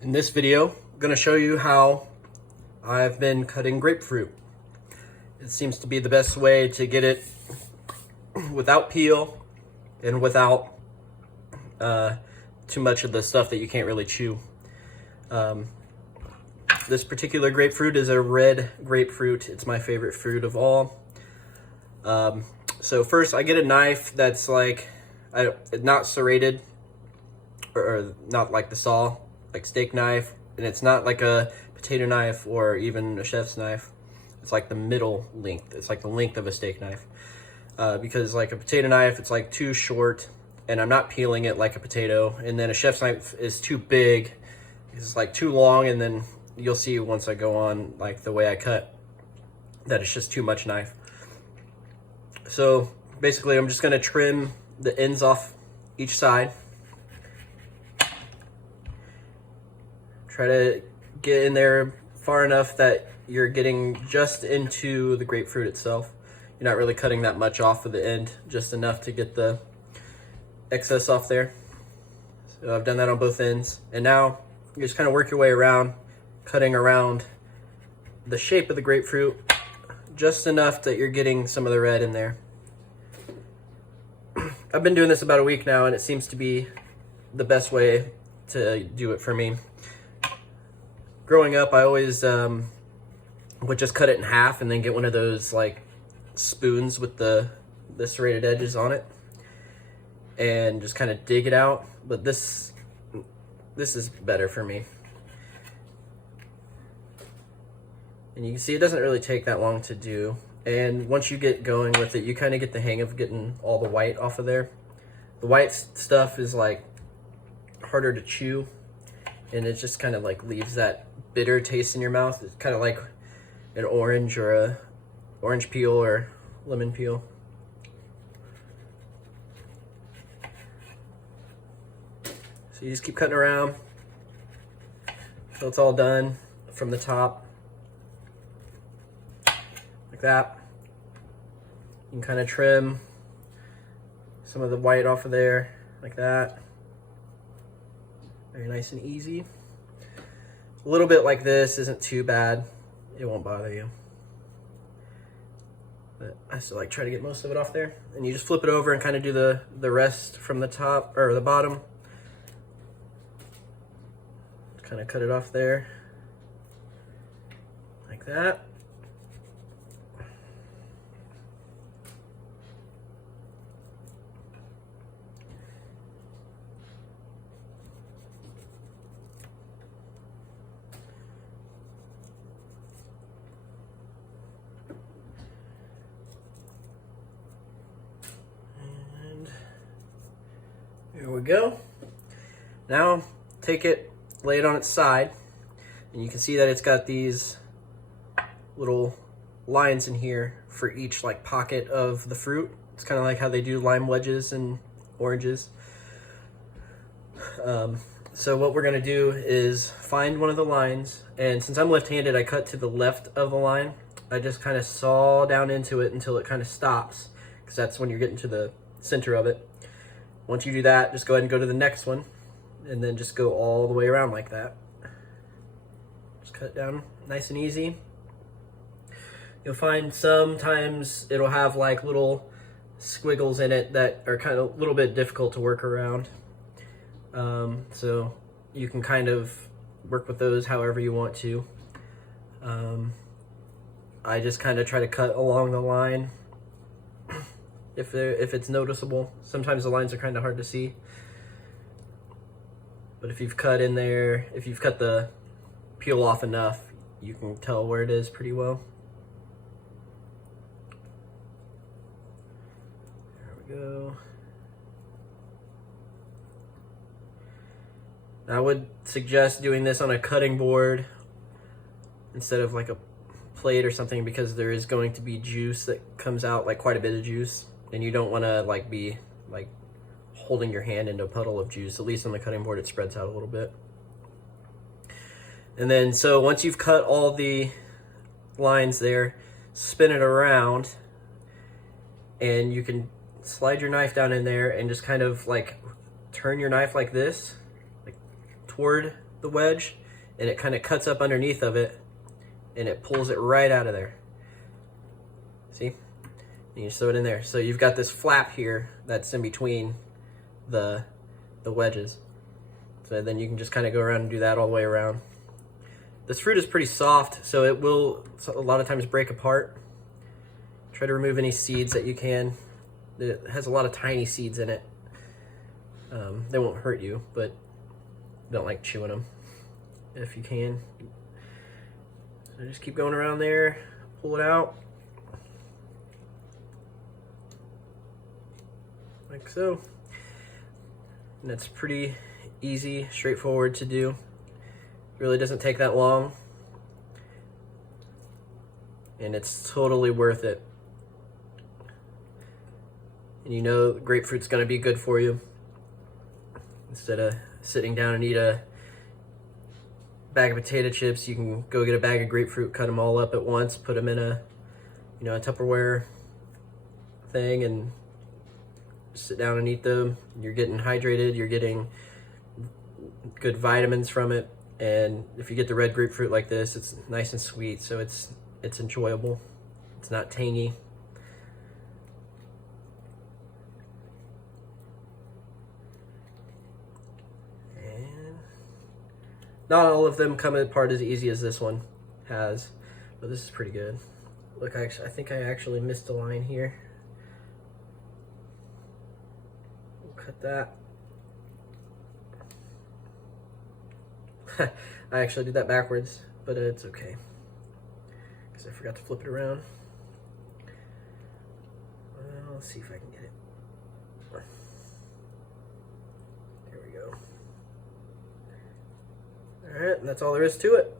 In this video, I'm going to show you how I've been cutting grapefruit. It seems to be the best way to get it without peel and without too much of the stuff that you can't really chew. This particular grapefruit is a red grapefruit. It's my favorite fruit of all. So first I get a knife that's like, not serrated or not like the saw, like steak knife, and it's not like a potato knife or even a chef's knife. It's like the middle length. It's like the length of a steak knife. Because like a potato knife, it's like too short and I'm not peeling it like a potato. And then a chef's knife is too big. It's like too long, and then you'll see once I go on like the way I cut that it's just too much knife. So basically I'm just gonna trim the ends off each side. Try to get in there far enough that you're getting just into the grapefruit itself. You're not really cutting that much off of the end, just enough to get the excess off there. So I've done that on both ends. And now you just kind of work your way around, cutting around the shape of the grapefruit, just enough that you're getting some of the red in there. I've been doing this about a week now, and it seems to be the best way to do it for me. Growing up, I always would just cut it in half and then get one of those like spoons with the serrated edges on it and just kind of dig it out. But this is better for me. And you can see it doesn't really take that long to do. And once you get going with it, you kind of get the hang of getting all the white off of there. The white stuff is like harder to chew, and it just kind of like leaves that bitter taste in your mouth. It's kind of like an orange or a orange peel or lemon peel. So you just keep cutting around until it's all done from the top, like that. You can kind of trim some of the white off of there, like that. Very nice and easy. A little bit like this isn't too bad. It won't bother you. But I still like try to get most of it off there. And you just flip it over and kind of do the rest from the top or the bottom. Kind of cut it off there, like that. And there we go. Now take it, lay it on its side, and you can see that it's got these little lines in here for each like pocket of the fruit. It's kind of like how they do lime wedges and oranges. So what we're gonna do is find one of the lines, and since I'm left-handed, I cut to the left of the line. I just kind of saw down into it until it kind of stops, because that's when you're getting to the center of it. Once you do that, just go ahead and go to the next one, and then just go all the way around like that. Just cut it down nice and easy. You'll find sometimes it'll have like little squiggles in it that are kind of a little bit difficult to work around. So you can kind of work with those however you want to. I just kind of try to cut along the line if it's noticeable. Sometimes the lines are kind of hard to see. But if you've cut in there, if you've cut the peel off enough, you can tell where it is pretty well. There we go. I would suggest doing this on a cutting board instead of like a plate or something, because there is going to be juice that comes out, like quite a bit of juice, and you don't want to like be like holding your hand into a puddle of juice. At least on the cutting board it spreads out a little bit. And then so once you've cut all the lines there, spin it around, and you can slide your knife down in there and just kind of like turn your knife like this, like toward the wedge, and it kind of cuts up underneath of it, and it pulls it right out of there. See? And you sew it in there. So you've got this flap here that's in between the wedges. So then you can just kind of go around and do that all the way around. This fruit is pretty soft, so it will a lot of times break apart. Try to remove any seeds that you can. It has a lot of tiny seeds in it. They won't hurt you, but don't like chewing them if you can. So just keep going around there, pull it out. Like so. And that's pretty easy, straightforward to do. Really doesn't take that long. And it's totally worth it. And you know grapefruit's gonna be good for you. Instead of sitting down and eat a bag of potato chips, you can go get a bag of grapefruit, cut them all up at once, put them in a, a Tupperware thing, and sit down and eat them. You're getting hydrated, you're getting good vitamins from it, and if you get the red grapefruit like this, it's nice and sweet, so it's enjoyable. It's not tangy. And not all of them come apart as easy as this one has, but this is pretty good. Look, I think I actually missed a line here. Cut that. I actually did that backwards, but it's okay because I forgot to flip it around. Well, let's see if I can get it. There we go. All right, and that's all there is to it.